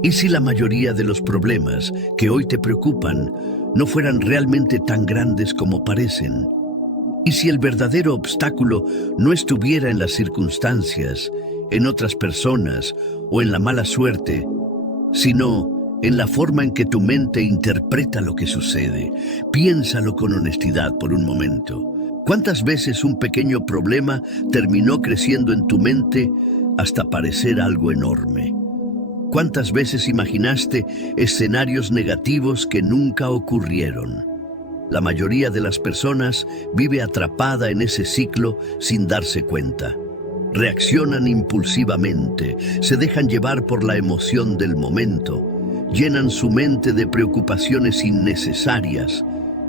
¿Y si la mayoría de los problemas que hoy te preocupan no fueran realmente tan grandes como parecen? ¿Y si el verdadero obstáculo no estuviera en las circunstancias, en otras personas o en la mala suerte, sino en la forma en que tu mente interpreta lo que sucede? Piénsalo con honestidad por un momento. ¿Cuántas veces un pequeño problema terminó creciendo en tu mente hasta parecer algo enorme? ¿Cuántas veces imaginaste escenarios negativos que nunca ocurrieron? La mayoría de las personas vive atrapada en ese ciclo sin darse cuenta. Reaccionan impulsivamente, se dejan llevar por la emoción del momento, llenan su mente de preocupaciones innecesarias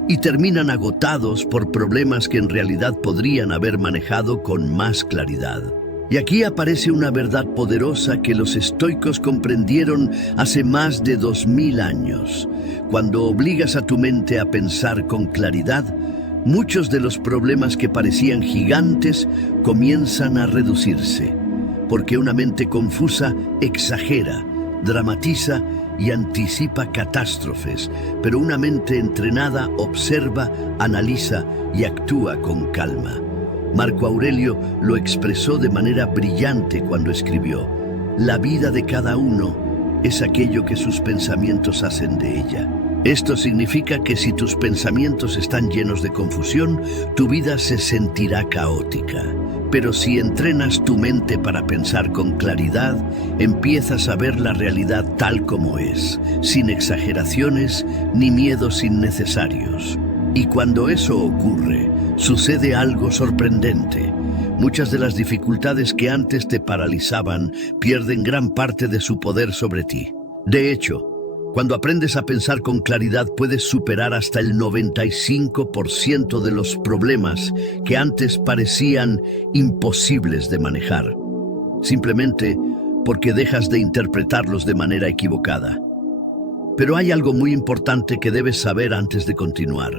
y terminan agotados por problemas que en realidad podrían haber manejado con más claridad. Y aquí aparece una verdad poderosa que los estoicos comprendieron hace más de 2000 años. Cuando obligas a tu mente a pensar con claridad, muchos de los problemas que parecían gigantes comienzan a reducirse, porque una mente confusa exagera, dramatiza y anticipa catástrofes, pero una mente entrenada observa, analiza y actúa con calma. Marco Aurelio lo expresó de manera brillante cuando escribió: la vida de cada uno es aquello que sus pensamientos hacen de ella. Esto significa que si tus pensamientos están llenos de confusión, tu vida se sentirá caótica. Pero si entrenas tu mente para pensar con claridad, empiezas a ver la realidad tal como es, sin exageraciones ni miedos innecesarios. Y cuando eso ocurre, sucede algo sorprendente. Muchas de las dificultades que antes te paralizaban pierden gran parte de su poder sobre ti. De hecho, cuando aprendes a pensar con claridad, puedes superar hasta el 95% de los problemas que antes parecían imposibles de manejar, simplemente porque dejas de interpretarlos de manera equivocada. Pero hay algo muy importante que debes saber antes de continuar.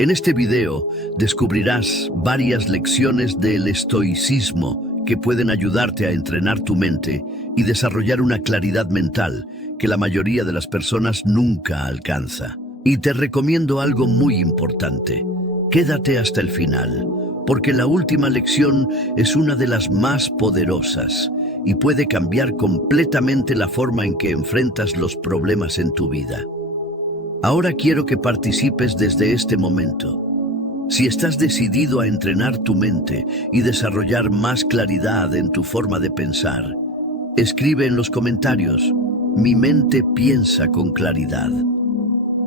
En este video descubrirás varias lecciones del estoicismo que pueden ayudarte a entrenar tu mente y desarrollar una claridad mental que la mayoría de las personas nunca alcanza. Y te recomiendo algo muy importante: quédate hasta el final, porque la última lección es una de las más poderosas y puede cambiar completamente la forma en que enfrentas los problemas en tu vida. Ahora quiero que participes desde este momento. Si estás decidido a entrenar tu mente y desarrollar más claridad en tu forma de pensar, escribe en los comentarios: mi mente piensa con claridad.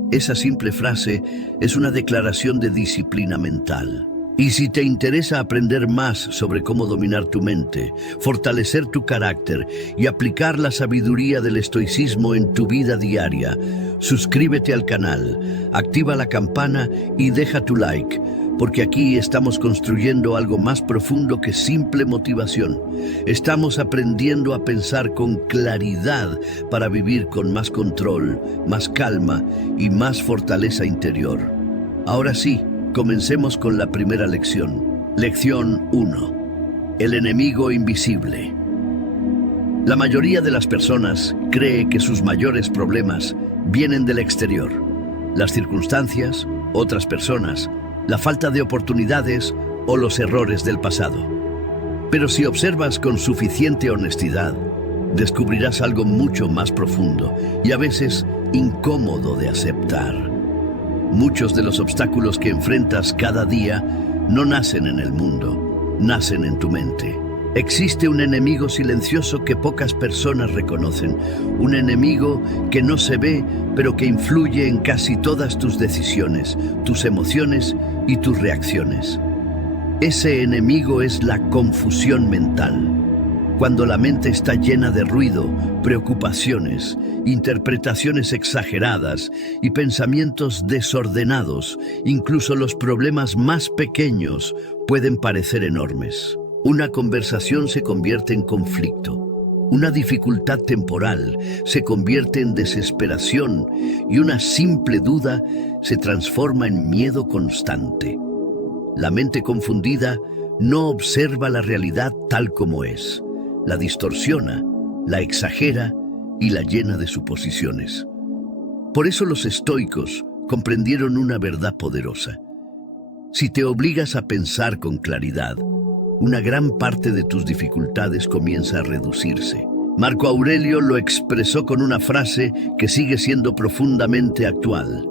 Esa simple frase es una declaración de disciplina mental. Y si te interesa aprender más sobre cómo dominar tu mente, fortalecer tu carácter y aplicar la sabiduría del estoicismo en tu vida diaria, suscríbete al canal, activa la campana y deja tu like, porque aquí estamos construyendo algo más profundo que simple motivación. Estamos aprendiendo a pensar con claridad para vivir con más control, más calma y más fortaleza interior. Ahora sí, comencemos con la primera lección. Lección 1. El enemigo invisible. La mayoría de las personas cree que sus mayores problemas vienen del exterior. Las circunstancias, otras personas, la falta de oportunidades o los errores del pasado. Pero si observas con suficiente honestidad, descubrirás algo mucho más profundo y a veces incómodo de aceptar. Muchos de los obstáculos que enfrentas cada día no nacen en el mundo, nacen en tu mente. Existe un enemigo silencioso que pocas personas reconocen, un enemigo que no se ve, pero que influye en casi todas tus decisiones, tus emociones y tus reacciones. Ese enemigo es la confusión mental. Cuando la mente está llena de ruido, preocupaciones, interpretaciones exageradas y pensamientos desordenados, incluso los problemas más pequeños pueden parecer enormes. Una conversación se convierte en conflicto. Una dificultad temporal se convierte en desesperación y una simple duda se transforma en miedo constante. La mente confundida no observa la realidad tal como es. La distorsiona, la exagera y la llena de suposiciones. Por eso los estoicos comprendieron una verdad poderosa. Si te obligas a pensar con claridad, una gran parte de tus dificultades comienza a reducirse. Marco Aurelio lo expresó con una frase que sigue siendo profundamente actual.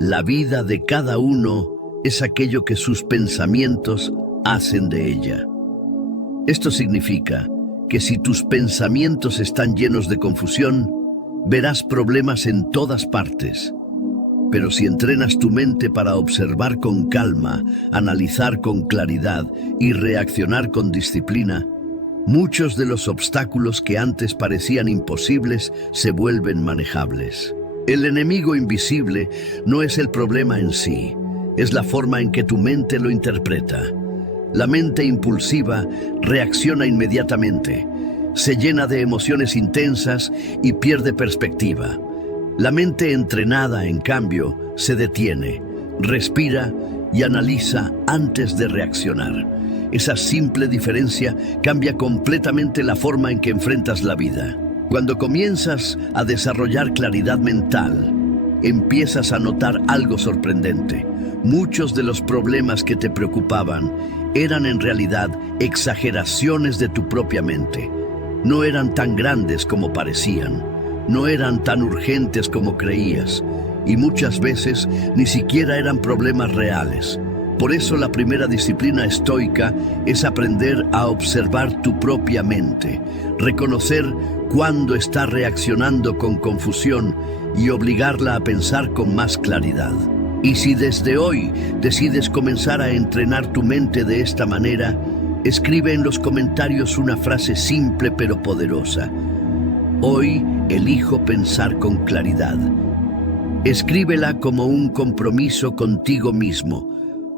La vida de cada uno es aquello que sus pensamientos hacen de ella. Esto significa que si tus pensamientos están llenos de confusión, verás problemas en todas partes. Pero si entrenas tu mente para observar con calma, analizar con claridad y reaccionar con disciplina, muchos de los obstáculos que antes parecían imposibles se vuelven manejables. El enemigo invisible no es el problema en sí, es la forma en que tu mente lo interpreta. La mente impulsiva reacciona inmediatamente, se llena de emociones intensas y pierde perspectiva. La mente entrenada, en cambio, se detiene, respira y analiza antes de reaccionar. Esa simple diferencia cambia completamente la forma en que enfrentas la vida. Cuando comienzas a desarrollar claridad mental, empiezas a notar algo sorprendente. Muchos de los problemas que te preocupaban eran en realidad exageraciones de tu propia mente. No eran tan grandes como parecían, no eran tan urgentes como creías, y muchas veces ni siquiera eran problemas reales. Por eso la primera disciplina estoica es aprender a observar tu propia mente, reconocer cuándo está reaccionando con confusión y obligarla a pensar con más claridad. Y si desde hoy decides comenzar a entrenar tu mente de esta manera, escribe en los comentarios una frase simple pero poderosa. Hoy elijo pensar con claridad. Escríbela como un compromiso contigo mismo,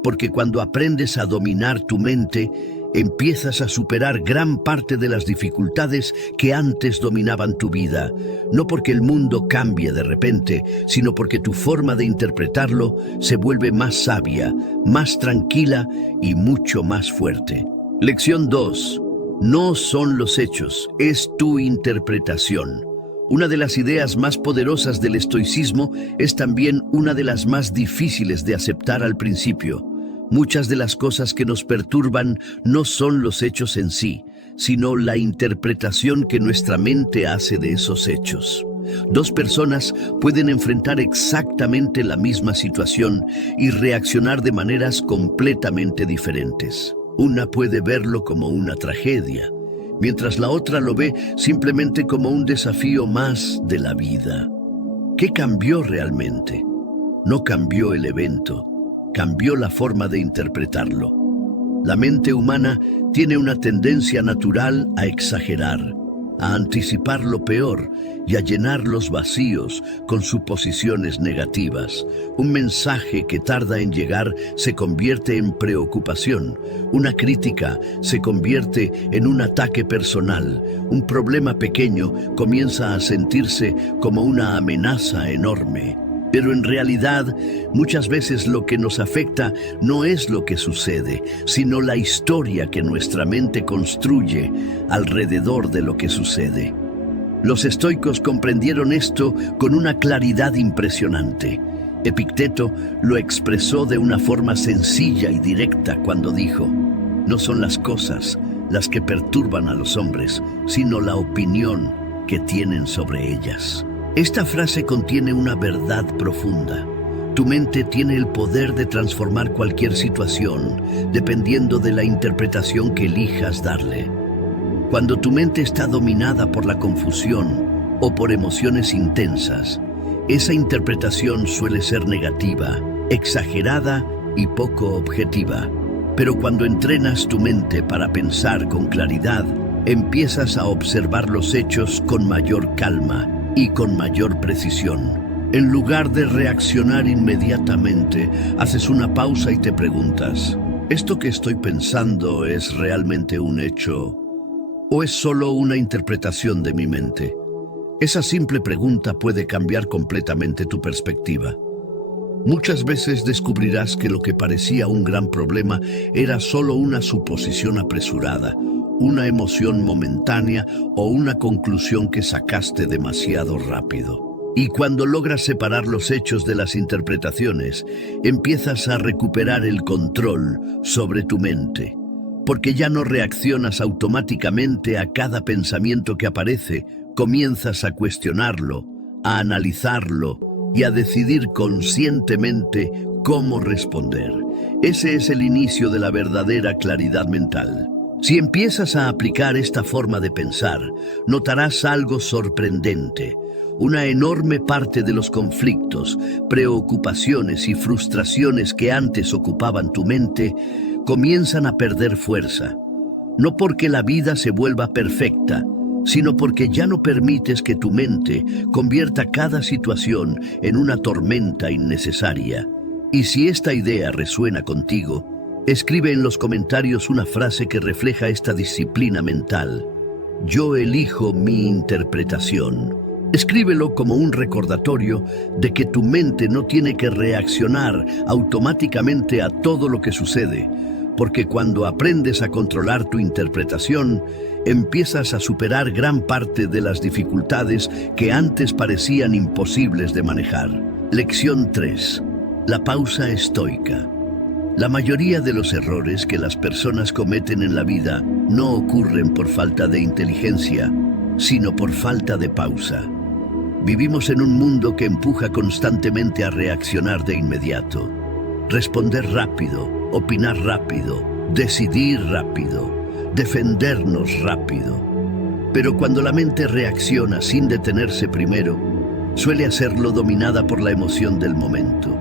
porque cuando aprendes a dominar tu mente, empiezas a superar gran parte de las dificultades que antes dominaban tu vida, no porque el mundo cambie de repente, sino porque tu forma de interpretarlo se vuelve más sabia, más tranquila y mucho más fuerte. Lección 2. No son los hechos, es tu interpretación. Una de las ideas más poderosas del estoicismo es también una de las más difíciles de aceptar al principio. Muchas de las cosas que nos perturban no son los hechos en sí, sino la interpretación que nuestra mente hace de esos hechos. Dos personas pueden enfrentar exactamente la misma situación y reaccionar de maneras completamente diferentes. Una puede verlo como una tragedia, mientras la otra lo ve simplemente como un desafío más de la vida. ¿Qué cambió realmente? No cambió el evento, cambió la forma de interpretarlo. La mente humana tiene una tendencia natural a exagerar, a anticipar lo peor y a llenar los vacíos con suposiciones negativas. Un mensaje que tarda en llegar se convierte en preocupación. Una crítica se convierte en un ataque personal. Un problema pequeño comienza a sentirse como una amenaza enorme. Pero en realidad, muchas veces lo que nos afecta no es lo que sucede, sino la historia que nuestra mente construye alrededor de lo que sucede. Los estoicos comprendieron esto con una claridad impresionante. Epicteto lo expresó de una forma sencilla y directa cuando dijo: no son las cosas las que perturban a los hombres, sino la opinión que tienen sobre ellas. Esta frase contiene una verdad profunda. Tu mente tiene el poder de transformar cualquier situación, dependiendo de la interpretación que elijas darle. Cuando tu mente está dominada por la confusión o por emociones intensas, esa interpretación suele ser negativa, exagerada y poco objetiva. Pero cuando entrenas tu mente para pensar con claridad, empiezas a observar los hechos con mayor calma y con mayor precisión. En lugar de reaccionar inmediatamente, haces una pausa y te preguntas: ¿esto que estoy pensando es realmente un hecho o es solo una interpretación de mi mente? Esa simple pregunta puede cambiar completamente tu perspectiva. Muchas veces descubrirás que lo que parecía un gran problema era solo una suposición apresurada, una emoción momentánea o una conclusión que sacaste demasiado rápido. Y cuando logras separar los hechos de las interpretaciones, empiezas a recuperar el control sobre tu mente, porque ya no reaccionas automáticamente a cada pensamiento que aparece, comienzas a cuestionarlo, a analizarlo y a decidir conscientemente cómo responder. Ese es el inicio de la verdadera claridad mental. Si empiezas a aplicar esta forma de pensar, notarás algo sorprendente. Una enorme parte de los conflictos, preocupaciones y frustraciones que antes ocupaban tu mente comienzan a perder fuerza. No porque la vida se vuelva perfecta, sino porque ya no permites que tu mente convierta cada situación en una tormenta innecesaria. Y si esta idea resuena contigo, escribe en los comentarios una frase que refleja esta disciplina mental. Yo elijo mi interpretación. Escríbelo como un recordatorio de que tu mente no tiene que reaccionar automáticamente a todo lo que sucede, porque cuando aprendes a controlar tu interpretación, empiezas a superar gran parte de las dificultades que antes parecían imposibles de manejar. Lección 3. La pausa estoica. La mayoría de los errores que las personas cometen en la vida no ocurren por falta de inteligencia, sino por falta de pausa. Vivimos en un mundo que empuja constantemente a reaccionar de inmediato, responder rápido, opinar rápido, decidir rápido, defendernos rápido. Pero cuando la mente reacciona sin detenerse primero, suele hacerlo dominada por la emoción del momento.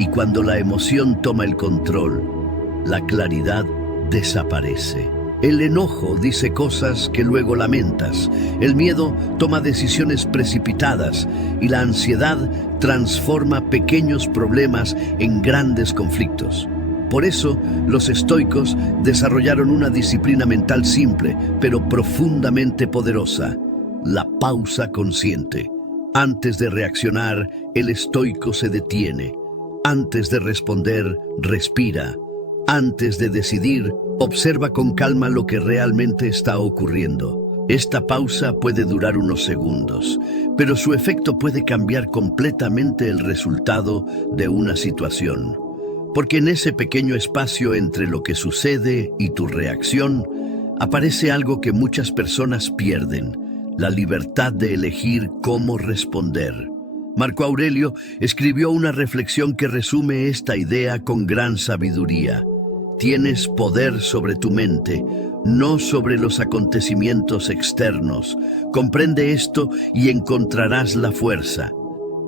Y cuando la emoción toma el control, la claridad desaparece. El enojo dice cosas que luego lamentas, el miedo toma decisiones precipitadas y la ansiedad transforma pequeños problemas en grandes conflictos. Por eso, los estoicos desarrollaron una disciplina mental simple, pero profundamente poderosa: la pausa consciente. Antes de reaccionar, el estoico se detiene. Antes de responder, respira. Antes de decidir, observa con calma lo que realmente está ocurriendo. Esta pausa puede durar unos segundos, pero su efecto puede cambiar completamente el resultado de una situación. Porque en ese pequeño espacio entre lo que sucede y tu reacción, aparece algo que muchas personas pierden: la libertad de elegir cómo responder. Marco Aurelio escribió una reflexión que resume esta idea con gran sabiduría. Tienes poder sobre tu mente, no sobre los acontecimientos externos. Comprende esto y encontrarás la fuerza.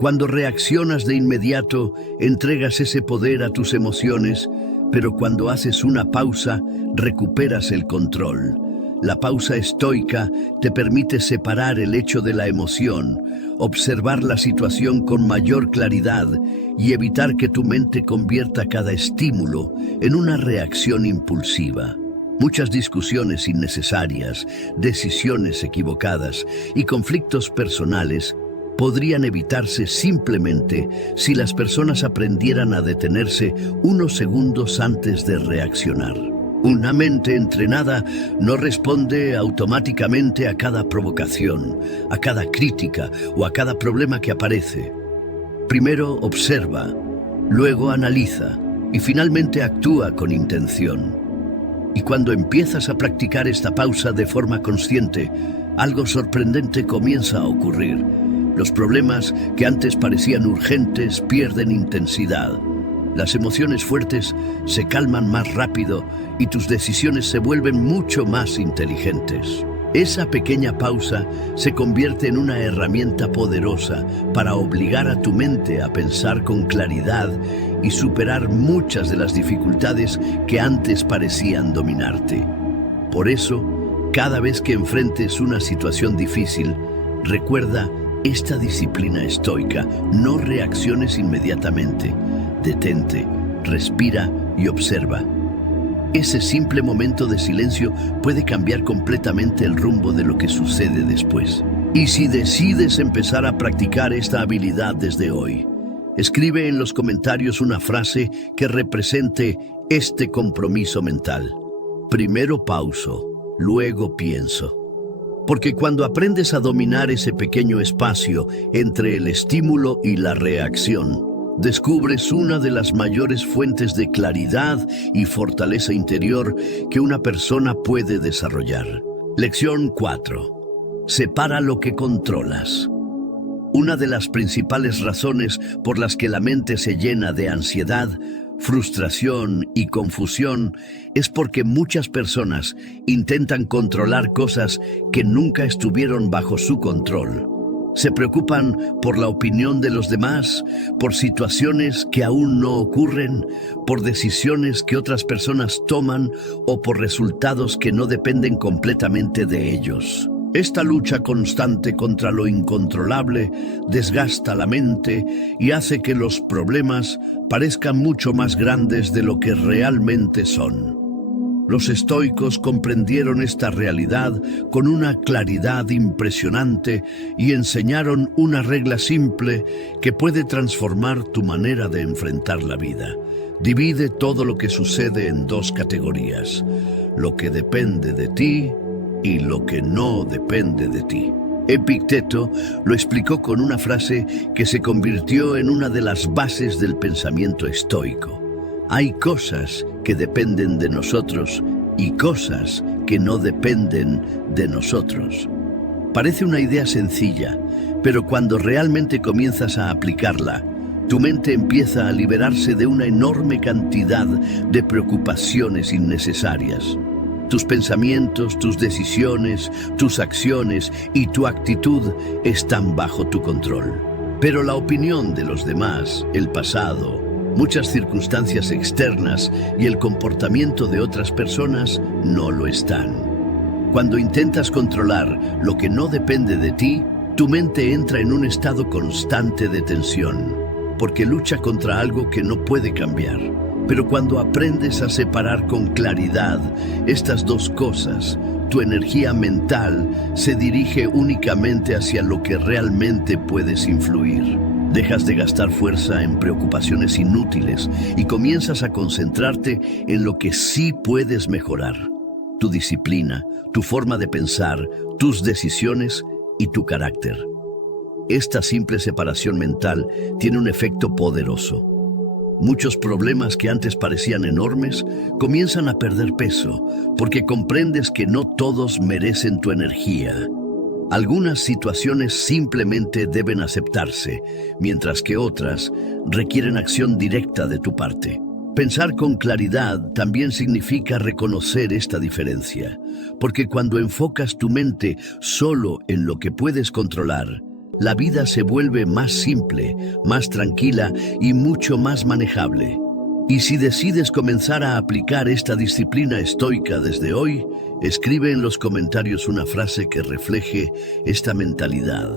Cuando reaccionas de inmediato, entregas ese poder a tus emociones, pero cuando haces una pausa, recuperas el control. La pausa estoica te permite separar el hecho de la emoción, observar la situación con mayor claridad y evitar que tu mente convierta cada estímulo en una reacción impulsiva. Muchas discusiones innecesarias, decisiones equivocadas y conflictos personales podrían evitarse simplemente si las personas aprendieran a detenerse unos segundos antes de reaccionar. Una mente entrenada no responde automáticamente a cada provocación, a cada crítica o a cada problema que aparece. Primero observa, luego analiza y finalmente actúa con intención. Y cuando empiezas a practicar esta pausa de forma consciente, algo sorprendente comienza a ocurrir. Los problemas que antes parecían urgentes pierden intensidad. Las emociones fuertes se calman más rápido y tus decisiones se vuelven mucho más inteligentes. Esa pequeña pausa se convierte en una herramienta poderosa para obligar a tu mente a pensar con claridad y superar muchas de las dificultades que antes parecían dominarte. Por eso, cada vez que enfrentes una situación difícil, recuerda esta disciplina estoica: no reacciones inmediatamente. Detente, respira y observa. Ese simple momento de silencio puede cambiar completamente el rumbo de lo que sucede después. Y si decides empezar a practicar esta habilidad desde hoy, escribe en los comentarios una frase que represente este compromiso mental. Primero pauso, luego pienso. Porque cuando aprendes a dominar ese pequeño espacio entre el estímulo y la reacción, descubres una de las mayores fuentes de claridad y fortaleza interior que una persona puede desarrollar. Lección 4. Separa lo que controlas. Una de las principales razones por las que la mente se llena de ansiedad, frustración y confusión es porque muchas personas intentan controlar cosas que nunca estuvieron bajo su control. Se preocupan por la opinión de los demás, por situaciones que aún no ocurren, por decisiones que otras personas toman o por resultados que no dependen completamente de ellos. Esta lucha constante contra lo incontrolable desgasta la mente y hace que los problemas parezcan mucho más grandes de lo que realmente son. Los estoicos comprendieron esta realidad con una claridad impresionante y enseñaron una regla simple que puede transformar tu manera de enfrentar la vida. Divide todo lo que sucede en dos categorías: lo que depende de ti y lo que no depende de ti. Epicteto lo explicó con una frase que se convirtió en una de las bases del pensamiento estoico. Hay cosas que dependen de nosotros y cosas que no dependen de nosotros. Parece una idea sencilla, pero cuando realmente comienzas a aplicarla, tu mente empieza a liberarse de una enorme cantidad de preocupaciones innecesarias. Tus pensamientos, tus decisiones, tus acciones y tu actitud están bajo tu control. Pero la opinión de los demás, el pasado, muchas circunstancias externas y el comportamiento de otras personas no lo están. Cuando intentas controlar lo que no depende de ti, tu mente entra en un estado constante de tensión, porque lucha contra algo que no puede cambiar. Pero cuando aprendes a separar con claridad estas dos cosas, tu energía mental se dirige únicamente hacia lo que realmente puedes influir. Dejas de gastar fuerza en preocupaciones inútiles y comienzas a concentrarte en lo que sí puedes mejorar: tu disciplina, tu forma de pensar, tus decisiones y tu carácter. Esta simple separación mental tiene un efecto poderoso. Muchos problemas que antes parecían enormes comienzan a perder peso porque comprendes que no todos merecen tu energía. Algunas situaciones simplemente deben aceptarse, mientras que otras requieren acción directa de tu parte. Pensar con claridad también significa reconocer esta diferencia, porque cuando enfocas tu mente solo en lo que puedes controlar, la vida se vuelve más simple, más tranquila y mucho más manejable. Y si decides comenzar a aplicar esta disciplina estoica desde hoy, escribe en los comentarios una frase que refleje esta mentalidad: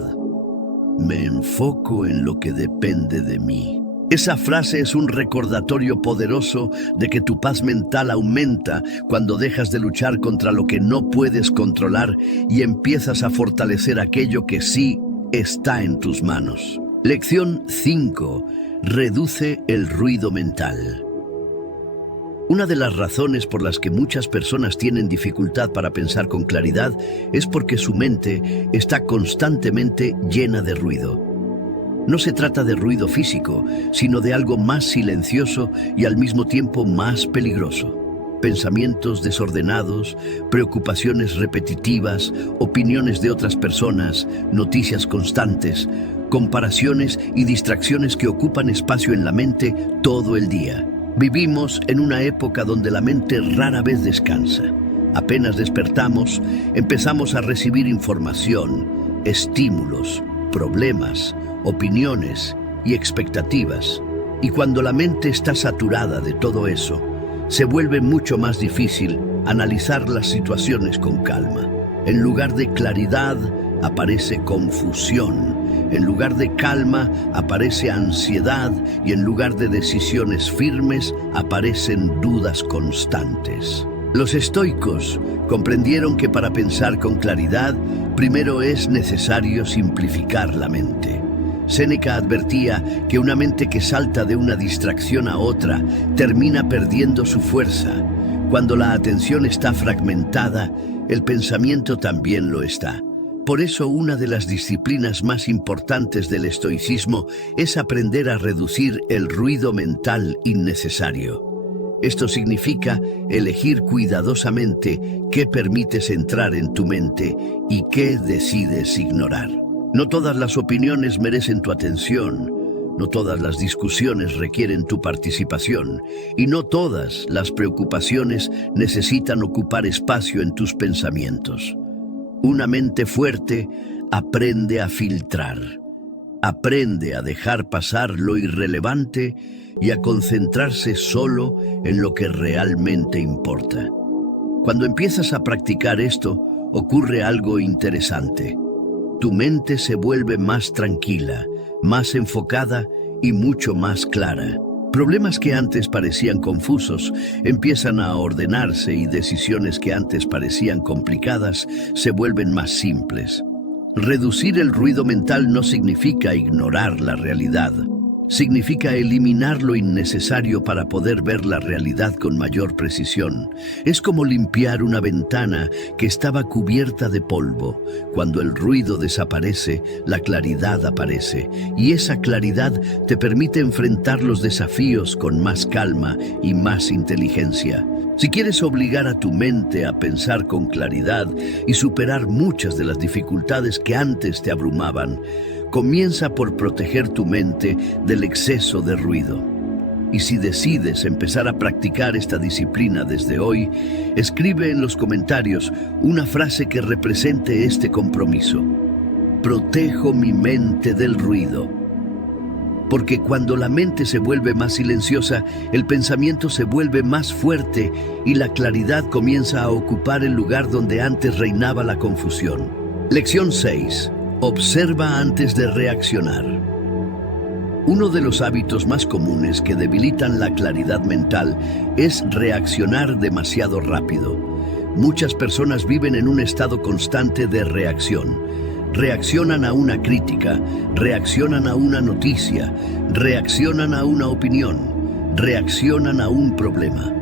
me enfoco en lo que depende de mí. Esa frase es un recordatorio poderoso de que tu paz mental aumenta cuando dejas de luchar contra lo que no puedes controlar y empiezas a fortalecer aquello que sí está en tus manos. Lección 5. Reduce el ruido mental. Una de las razones por las que muchas personas tienen dificultad para pensar con claridad es porque su mente está constantemente llena de ruido. No se trata de ruido físico, sino de algo más silencioso y al mismo tiempo más peligroso. Pensamientos desordenados, preocupaciones repetitivas, opiniones de otras personas, noticias constantes, comparaciones y distracciones que ocupan espacio en la mente todo el día. Vivimos en una época donde la mente rara vez descansa. Apenas despertamos, empezamos a recibir información, estímulos, problemas, opiniones y expectativas. Y cuando la mente está saturada de todo eso, se vuelve mucho más difícil analizar las situaciones con calma. En lugar de claridad, aparece confusión. En lugar de calma, aparece ansiedad. Y en lugar de decisiones firmes, aparecen dudas constantes. Los estoicos comprendieron que para pensar con claridad, primero es necesario simplificar la mente. Séneca advertía que una mente que salta de una distracción a otra termina perdiendo su fuerza. Cuando la atención está fragmentada, el pensamiento también lo está. Por eso una de las disciplinas más importantes del estoicismo es aprender a reducir el ruido mental innecesario. Esto significa elegir cuidadosamente qué permites entrar en tu mente y qué decides ignorar. No todas las opiniones merecen tu atención, no todas las discusiones requieren tu participación y no todas las preocupaciones necesitan ocupar espacio en tus pensamientos. Una mente fuerte aprende a filtrar, aprende a dejar pasar lo irrelevante y a concentrarse solo en lo que realmente importa. Cuando empiezas a practicar esto, ocurre algo interesante. Tu mente se vuelve más tranquila, más enfocada y mucho más clara. Problemas que antes parecían confusos empiezan a ordenarse y decisiones que antes parecían complicadas se vuelven más simples. Reducir el ruido mental no significa ignorar la realidad. Significa eliminar lo innecesario para poder ver la realidad con mayor precisión. Es como limpiar una ventana que estaba cubierta de polvo. Cuando el ruido desaparece, la claridad aparece. Y esa claridad te permite enfrentar los desafíos con más calma y más inteligencia. Si quieres obligar a tu mente a pensar con claridad y superar muchas de las dificultades que antes te abrumaban, comienza por proteger tu mente del exceso de ruido. Y si decides empezar a practicar esta disciplina desde hoy, escribe en los comentarios una frase que represente este compromiso. Protejo mi mente del ruido. Porque cuando la mente se vuelve más silenciosa, el pensamiento se vuelve más fuerte y la claridad comienza a ocupar el lugar donde antes reinaba la confusión. Lección 6. Observa antes de reaccionar. Uno de los hábitos más comunes que debilitan la claridad mental es reaccionar demasiado rápido. Muchas personas viven en un estado constante de reacción. Reaccionan a una crítica, reaccionan a una noticia, reaccionan a una opinión, reaccionan a un problema.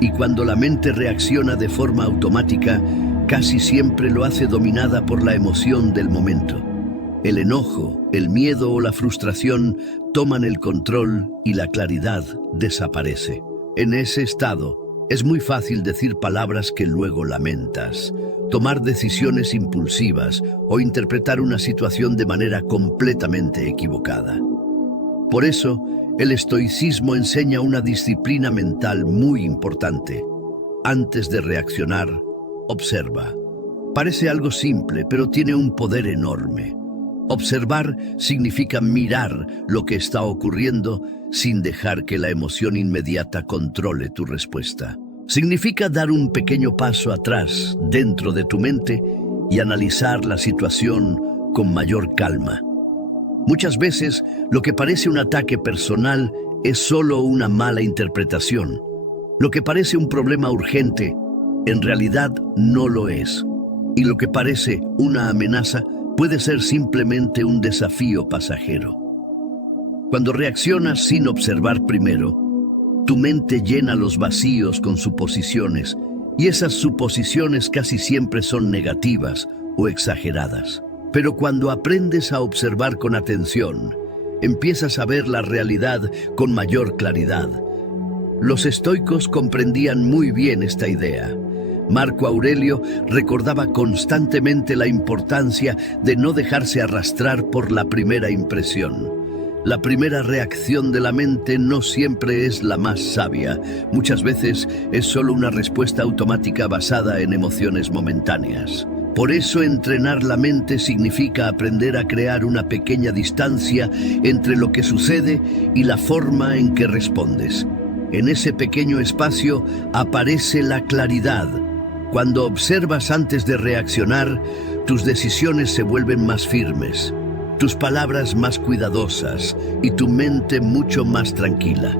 Y cuando la mente reacciona de forma automática, casi siempre lo hace dominada por la emoción del momento. El enojo, el miedo o la frustración toman el control y la claridad desaparece. En ese estado, es muy fácil decir palabras que luego lamentas, tomar decisiones impulsivas o interpretar una situación de manera completamente equivocada. Por eso, el estoicismo enseña una disciplina mental muy importante. Antes de reaccionar, observa. Parece algo simple, pero tiene un poder enorme. Observar significa mirar lo que está ocurriendo sin dejar que la emoción inmediata controle tu respuesta. Significa dar un pequeño paso atrás dentro de tu mente y analizar la situación con mayor calma. Muchas veces, lo que parece un ataque personal es solo una mala interpretación. Lo que parece un problema urgente, en realidad no lo es. Y lo que parece una amenaza puede ser simplemente un desafío pasajero. Cuando reaccionas sin observar primero, tu mente llena los vacíos con suposiciones, y esas suposiciones casi siempre son negativas o exageradas. Pero cuando aprendes a observar con atención, empiezas a ver la realidad con mayor claridad. Los estoicos comprendían muy bien esta idea. Marco Aurelio recordaba constantemente la importancia de no dejarse arrastrar por la primera impresión. La primera reacción de la mente no siempre es la más sabia. Muchas veces es solo una respuesta automática basada en emociones momentáneas. Por eso entrenar la mente significa aprender a crear una pequeña distancia entre lo que sucede y la forma en que respondes. En ese pequeño espacio aparece la claridad. Cuando observas antes de reaccionar, tus decisiones se vuelven más firmes, tus palabras más cuidadosas y tu mente mucho más tranquila.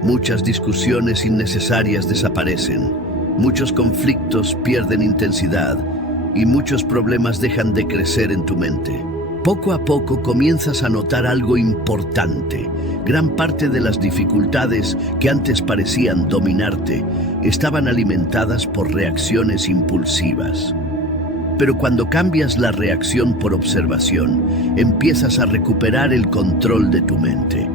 Muchas discusiones innecesarias desaparecen, muchos conflictos pierden intensidad y muchos problemas dejan de crecer en tu mente. Poco a poco comienzas a notar algo importante. Gran parte de las dificultades que antes parecían dominarte estaban alimentadas por reacciones impulsivas. Pero cuando cambias la reacción por observación, empiezas a recuperar el control de tu mente.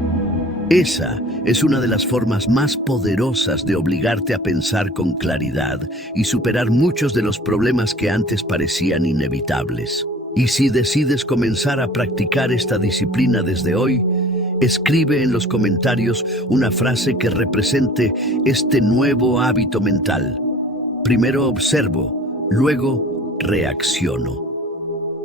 Esa es una de las formas más poderosas de obligarte a pensar con claridad y superar muchos de los problemas que antes parecían inevitables. Y si decides comenzar a practicar esta disciplina desde hoy, escribe en los comentarios una frase que represente este nuevo hábito mental. Primero observo, luego reacciono.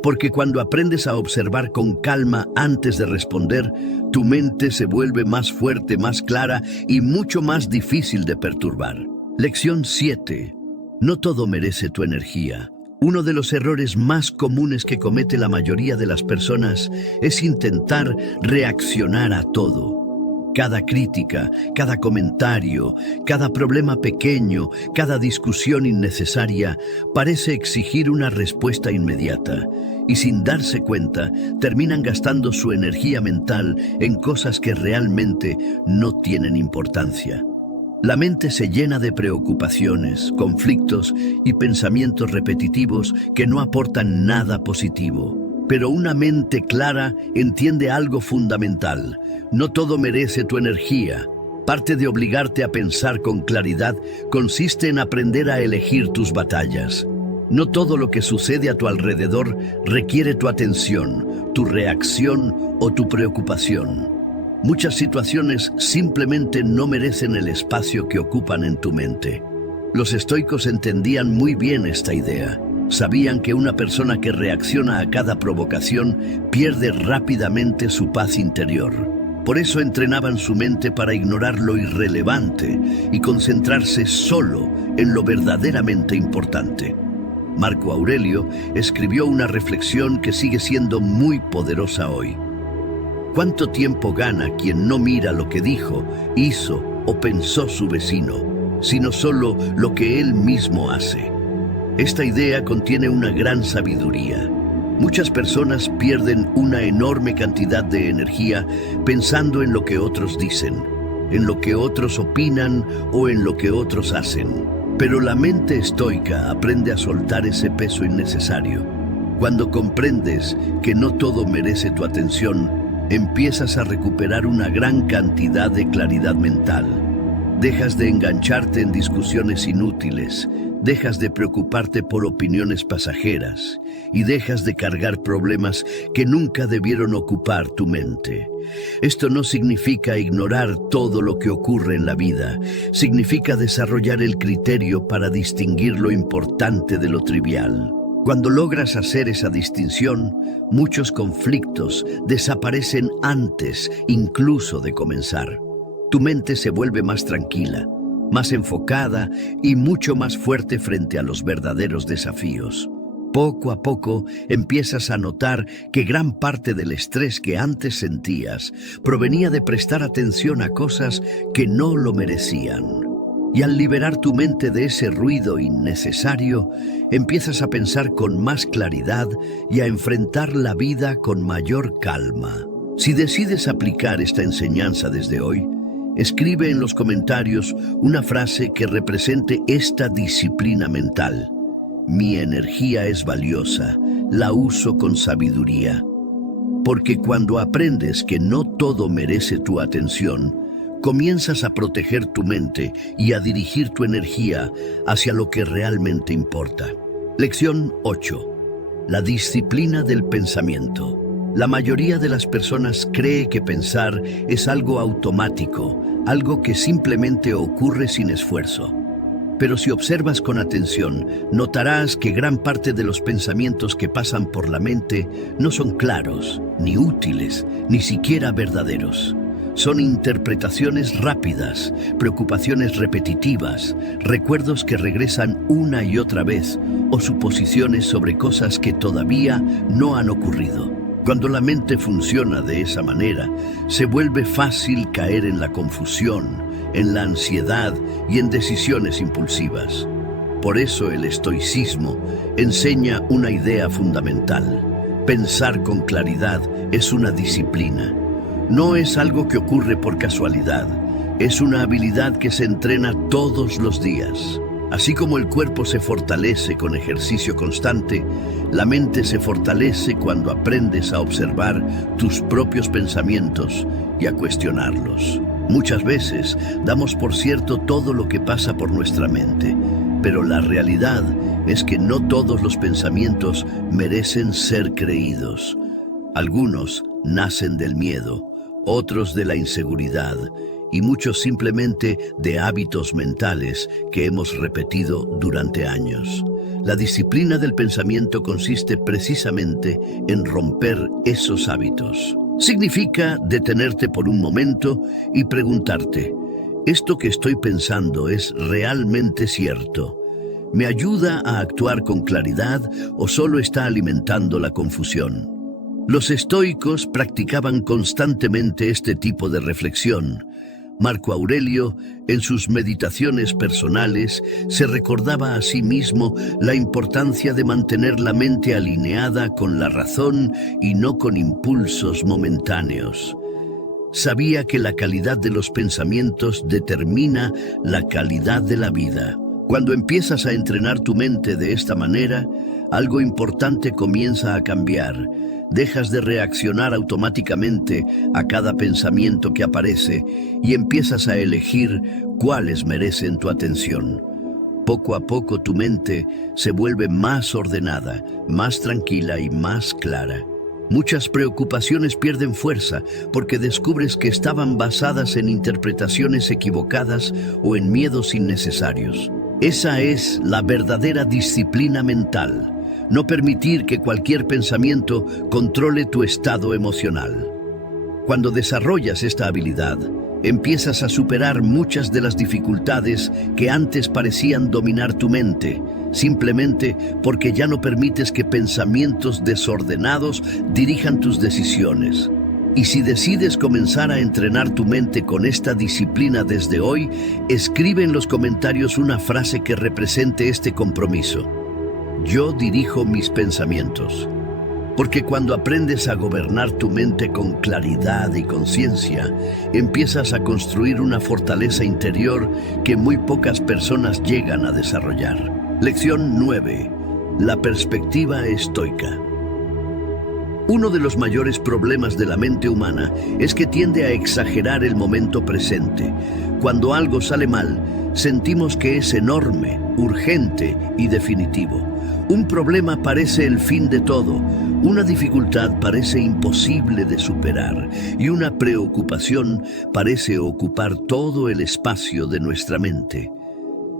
Porque cuando aprendes a observar con calma antes de responder, tu mente se vuelve más fuerte, más clara y mucho más difícil de perturbar. Lección 7. No todo merece tu energía. Uno de los errores más comunes que comete la mayoría de las personas es intentar reaccionar a todo. Cada crítica, cada comentario, cada problema pequeño, cada discusión innecesaria parece exigir una respuesta inmediata. Y sin darse cuenta, terminan gastando su energía mental en cosas que realmente no tienen importancia. La mente se llena de preocupaciones, conflictos y pensamientos repetitivos que no aportan nada positivo. Pero una mente clara entiende algo fundamental. No todo merece tu energía. Parte de obligarte a pensar con claridad consiste en aprender a elegir tus batallas. No todo lo que sucede a tu alrededor requiere tu atención, tu reacción o tu preocupación. Muchas situaciones simplemente no merecen el espacio que ocupan en tu mente. Los estoicos entendían muy bien esta idea. Sabían que una persona que reacciona a cada provocación pierde rápidamente su paz interior. Por eso entrenaban su mente para ignorar lo irrelevante y concentrarse solo en lo verdaderamente importante. Marco Aurelio escribió una reflexión que sigue siendo muy poderosa hoy. ¿Cuánto tiempo gana quien no mira lo que dijo, hizo o pensó su vecino, sino solo lo que él mismo hace? Esta idea contiene una gran sabiduría. Muchas personas pierden una enorme cantidad de energía pensando en lo que otros dicen, en lo que otros opinan o en lo que otros hacen. Pero la mente estoica aprende a soltar ese peso innecesario. Cuando comprendes que no todo merece tu atención, empiezas a recuperar una gran cantidad de claridad mental. Dejas de engancharte en discusiones inútiles, dejas de preocuparte por opiniones pasajeras y dejas de cargar problemas que nunca debieron ocupar tu mente. Esto no significa ignorar todo lo que ocurre en la vida, significa desarrollar el criterio para distinguir lo importante de lo trivial. Cuando logras hacer esa distinción, muchos conflictos desaparecen antes incluso de comenzar. Tu mente se vuelve más tranquila, más enfocada y mucho más fuerte frente a los verdaderos desafíos. Poco a poco empiezas a notar que gran parte del estrés que antes sentías provenía de prestar atención a cosas que no lo merecían. Y al liberar tu mente de ese ruido innecesario, empiezas a pensar con más claridad y a enfrentar la vida con mayor calma. Si decides aplicar esta enseñanza desde hoy, escribe en los comentarios una frase que represente esta disciplina mental. Mi energía es valiosa, la uso con sabiduría. Porque cuando aprendes que no todo merece tu atención, comienzas a proteger tu mente y a dirigir tu energía hacia lo que realmente importa. Lección 8. La disciplina del pensamiento. La mayoría de las personas cree que pensar es algo automático, algo que simplemente ocurre sin esfuerzo. Pero si observas con atención, notarás que gran parte de los pensamientos que pasan por la mente no son claros, ni útiles, ni siquiera verdaderos. Son interpretaciones rápidas, preocupaciones repetitivas, recuerdos que regresan una y otra vez, o suposiciones sobre cosas que todavía no han ocurrido. Cuando la mente funciona de esa manera, se vuelve fácil caer en la confusión, en la ansiedad y en decisiones impulsivas. Por eso el estoicismo enseña una idea fundamental. Pensar con claridad es una disciplina. No es algo que ocurre por casualidad. Es una habilidad que se entrena todos los días. Así como el cuerpo se fortalece con ejercicio constante, la mente se fortalece cuando aprendes a observar tus propios pensamientos y a cuestionarlos. Muchas veces damos por cierto todo lo que pasa por nuestra mente, pero la realidad es que no todos los pensamientos merecen ser creídos. Algunos nacen del miedo, otros de la inseguridad, y muchos simplemente de hábitos mentales que hemos repetido durante años. La disciplina del pensamiento consiste precisamente en romper esos hábitos. Significa detenerte por un momento y preguntarte, ¿esto que estoy pensando es realmente cierto? ¿Me ayuda a actuar con claridad o solo está alimentando la confusión? Los estoicos practicaban constantemente este tipo de reflexión. Marco Aurelio, en sus meditaciones personales, se recordaba a sí mismo la importancia de mantener la mente alineada con la razón y no con impulsos momentáneos. Sabía que la calidad de los pensamientos determina la calidad de la vida. Cuando empiezas a entrenar tu mente de esta manera, algo importante comienza a cambiar. Dejas de reaccionar automáticamente a cada pensamiento que aparece y empiezas a elegir cuáles merecen tu atención. Poco a poco tu mente se vuelve más ordenada, más tranquila y más clara. Muchas preocupaciones pierden fuerza porque descubres que estaban basadas en interpretaciones equivocadas o en miedos innecesarios. Esa es la verdadera disciplina mental. No permitir que cualquier pensamiento controle tu estado emocional. Cuando desarrollas esta habilidad, empiezas a superar muchas de las dificultades que antes parecían dominar tu mente, simplemente porque ya no permites que pensamientos desordenados dirijan tus decisiones. Y si decides comenzar a entrenar tu mente con esta disciplina desde hoy, escribe en los comentarios una frase que represente este compromiso. Yo dirijo mis pensamientos. Porque cuando aprendes a gobernar tu mente con claridad y conciencia, empiezas a construir una fortaleza interior que muy pocas personas llegan a desarrollar. Lección 9. La perspectiva estoica. Uno de los mayores problemas de la mente humana es que tiende a exagerar el momento presente. Cuando algo sale mal, sentimos que es enorme, urgente y definitivo. Un problema parece el fin de todo, una dificultad parece imposible de superar y una preocupación parece ocupar todo el espacio de nuestra mente.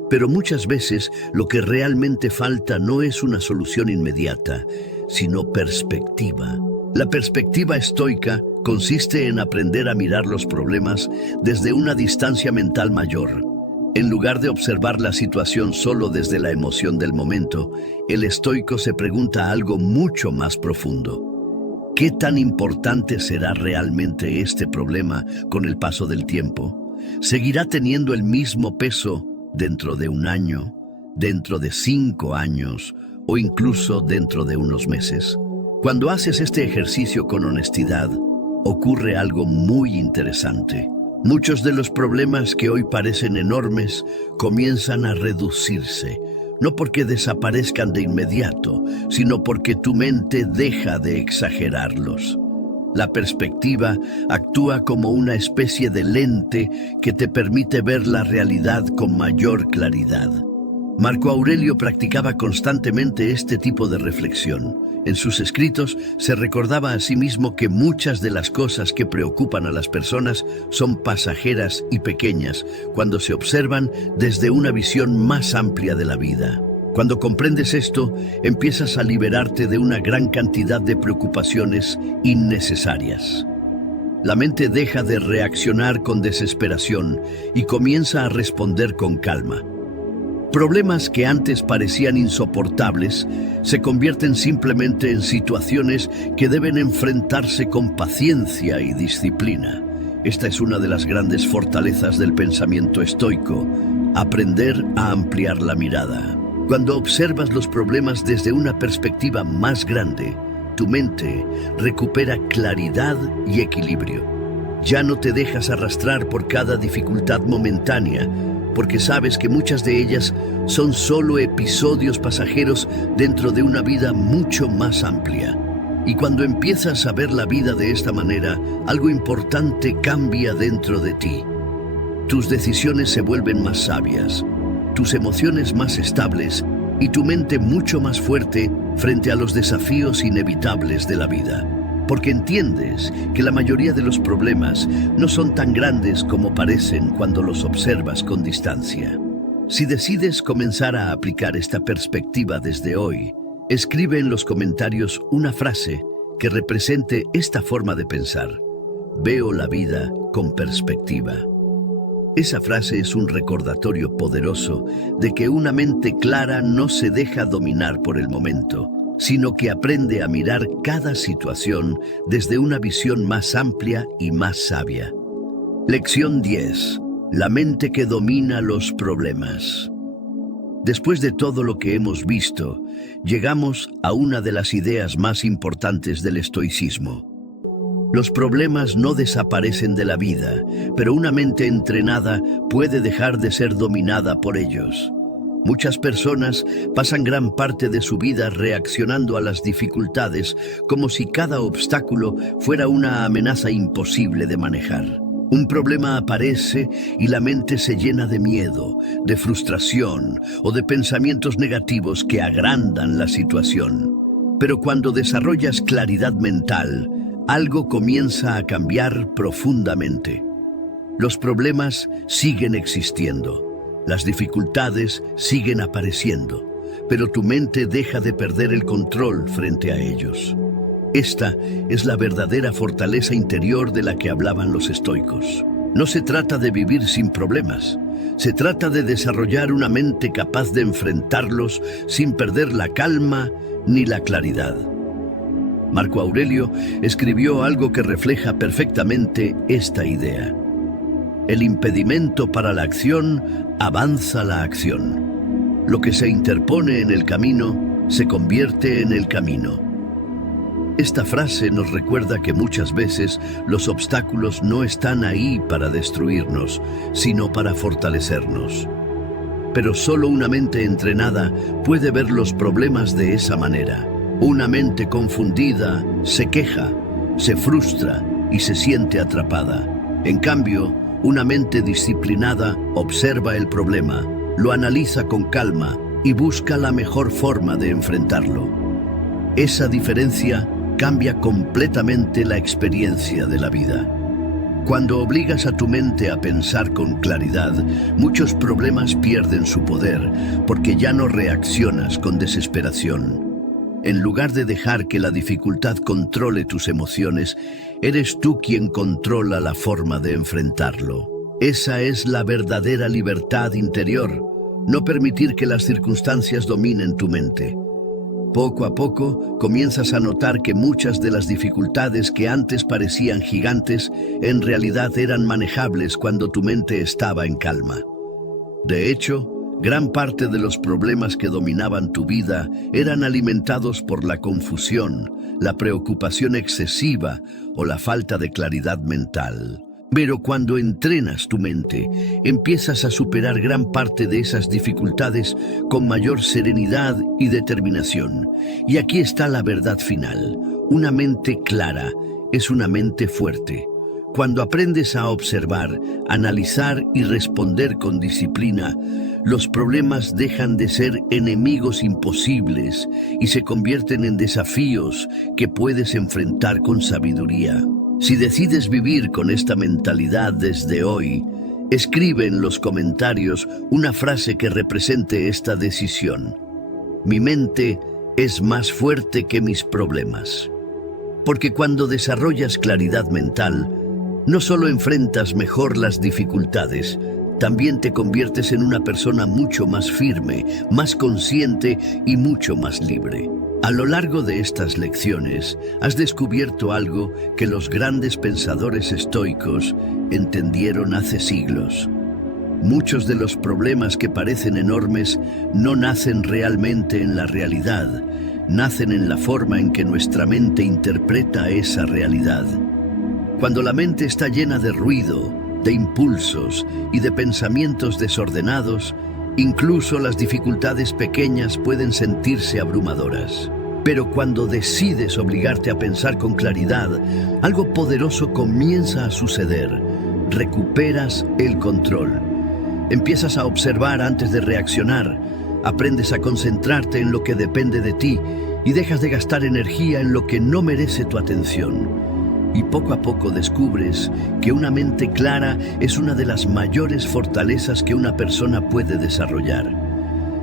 Pero muchas veces lo que realmente falta no es una solución inmediata, sino perspectiva. La perspectiva estoica consiste en aprender a mirar los problemas desde una distancia mental mayor. En lugar de observar la situación solo desde la emoción del momento, el estoico se pregunta algo mucho más profundo. ¿Qué tan importante será realmente este problema con el paso del tiempo? ¿Seguirá teniendo el mismo peso dentro de un año, dentro de 5 años o incluso dentro de unos meses? Cuando haces este ejercicio con honestidad, ocurre algo muy interesante. Muchos de los problemas que hoy parecen enormes comienzan a reducirse, no porque desaparezcan de inmediato, sino porque tu mente deja de exagerarlos. La perspectiva actúa como una especie de lente que te permite ver la realidad con mayor claridad. Marco Aurelio practicaba constantemente este tipo de reflexión. En sus escritos se recordaba a sí mismo que muchas de las cosas que preocupan a las personas son pasajeras y pequeñas cuando se observan desde una visión más amplia de la vida. Cuando comprendes esto, empiezas a liberarte de una gran cantidad de preocupaciones innecesarias. La mente deja de reaccionar con desesperación y comienza a responder con calma. Problemas que antes parecían insoportables se convierten simplemente en situaciones que deben enfrentarse con paciencia y disciplina. Esta es una de las grandes fortalezas del pensamiento estoico, aprender a ampliar la mirada. Cuando observas los problemas desde una perspectiva más grande, tu mente recupera claridad y equilibrio. Ya no te dejas arrastrar por cada dificultad momentánea, porque sabes que muchas de ellas son solo episodios pasajeros dentro de una vida mucho más amplia. Y cuando empiezas a ver la vida de esta manera, algo importante cambia dentro de ti. Tus decisiones se vuelven más sabias, tus emociones más estables y tu mente mucho más fuerte frente a los desafíos inevitables de la vida. Porque entiendes que la mayoría de los problemas no son tan grandes como parecen cuando los observas con distancia. Si decides comenzar a aplicar esta perspectiva desde hoy, escribe en los comentarios una frase que represente esta forma de pensar. Veo la vida con perspectiva. Esa frase es un recordatorio poderoso de que una mente clara no se deja dominar por el momento, sino que aprende a mirar cada situación desde una visión más amplia y más sabia. Lección 10. La mente que domina los problemas. Después de todo lo que hemos visto, llegamos a una de las ideas más importantes del estoicismo. Los problemas no desaparecen de la vida, pero una mente entrenada puede dejar de ser dominada por ellos. Muchas personas pasan gran parte de su vida reaccionando a las dificultades como si cada obstáculo fuera una amenaza imposible de manejar. Un problema aparece y la mente se llena de miedo, de frustración o de pensamientos negativos que agrandan la situación. Pero cuando desarrollas claridad mental, algo comienza a cambiar profundamente. Los problemas siguen existiendo. Las dificultades siguen apareciendo, pero tu mente deja de perder el control frente a ellos. Esta es la verdadera fortaleza interior de la que hablaban los estoicos. No se trata de vivir sin problemas, se trata de desarrollar una mente capaz de enfrentarlos sin perder la calma ni la claridad. Marco Aurelio escribió algo que refleja perfectamente esta idea. El impedimento para la acción avanza la acción. Lo que se interpone en el camino se convierte en el camino. Esta frase nos recuerda que muchas veces los obstáculos no están ahí para destruirnos, sino para fortalecernos. Pero solo una mente entrenada puede ver los problemas de esa manera. Una mente confundida se queja, se frustra y se siente atrapada. En cambio, una mente disciplinada observa el problema, lo analiza con calma y busca la mejor forma de enfrentarlo. Esa diferencia cambia completamente la experiencia de la vida. Cuando obligas a tu mente a pensar con claridad, muchos problemas pierden su poder porque ya no reaccionas con desesperación. En lugar de dejar que la dificultad controle tus emociones, eres tú quien controla la forma de enfrentarlo. Esa es la verdadera libertad interior, no permitir que las circunstancias dominen tu mente. Poco a poco comienzas a notar que muchas de las dificultades que antes parecían gigantes en realidad eran manejables cuando tu mente estaba en calma. De hecho, gran parte de los problemas que dominaban tu vida eran alimentados por la confusión, la preocupación excesiva o la falta de claridad mental. Pero cuando entrenas tu mente, empiezas a superar gran parte de esas dificultades con mayor serenidad y determinación. Y aquí está la verdad final. Una mente clara es una mente fuerte. Cuando aprendes a observar, analizar y responder con disciplina, los problemas dejan de ser enemigos imposibles y se convierten en desafíos que puedes enfrentar con sabiduría. Si decides vivir con esta mentalidad desde hoy, escribe en los comentarios una frase que represente esta decisión. Mi mente es más fuerte que mis problemas. Porque cuando desarrollas claridad mental, no solo enfrentas mejor las dificultades, también te conviertes en una persona mucho más firme, más consciente y mucho más libre. A lo largo de estas lecciones, has descubierto algo que los grandes pensadores estoicos entendieron hace siglos. Muchos de los problemas que parecen enormes no nacen realmente en la realidad, nacen en la forma en que nuestra mente interpreta esa realidad. Cuando la mente está llena de ruido, de impulsos y de pensamientos desordenados, incluso las dificultades pequeñas pueden sentirse abrumadoras. Pero cuando decides obligarte a pensar con claridad, algo poderoso comienza a suceder. Recuperas el control. Empiezas a observar antes de reaccionar. Aprendes a concentrarte en lo que depende de ti y dejas de gastar energía en lo que no merece tu atención. Y poco a poco descubres que una mente clara es una de las mayores fortalezas que una persona puede desarrollar.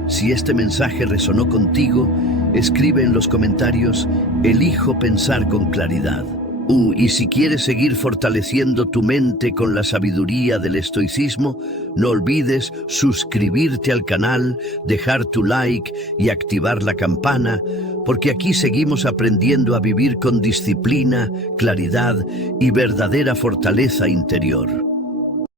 Si este mensaje resonó contigo, escribe en los comentarios: elijo pensar con claridad. Y si quieres seguir fortaleciendo tu mente con la sabiduría del estoicismo, no olvides suscribirte al canal, dejar tu like y activar la campana, porque aquí seguimos aprendiendo a vivir con disciplina, claridad y verdadera fortaleza interior.